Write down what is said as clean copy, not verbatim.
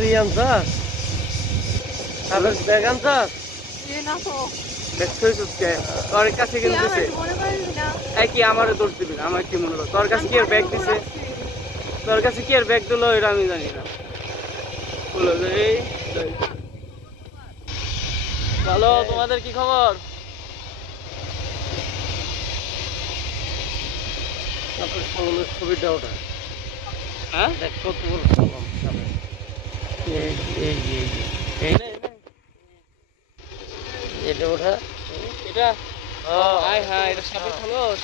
ই আনছাস কাগজ ব্যাগ আনছাস দেখছিস কে তোর কাছে কিন্তু দিছে এই কি আমারে দোষ দিবি না আমার কি মনে কর তোর কাছে কি আর ব্যাগ দিছে তোর কাছে কি আর ব্যাগ দিলো এটা আমি জানি না বলো যে এই ভালো তোমাদের কি খবর আপনার সকলের ছবিটা ওটা হ্যাঁ দেখ কত বড় কলম এই এই এই এই এটা ওঠা এটা ও হাই হাই এটা সাপের খোলস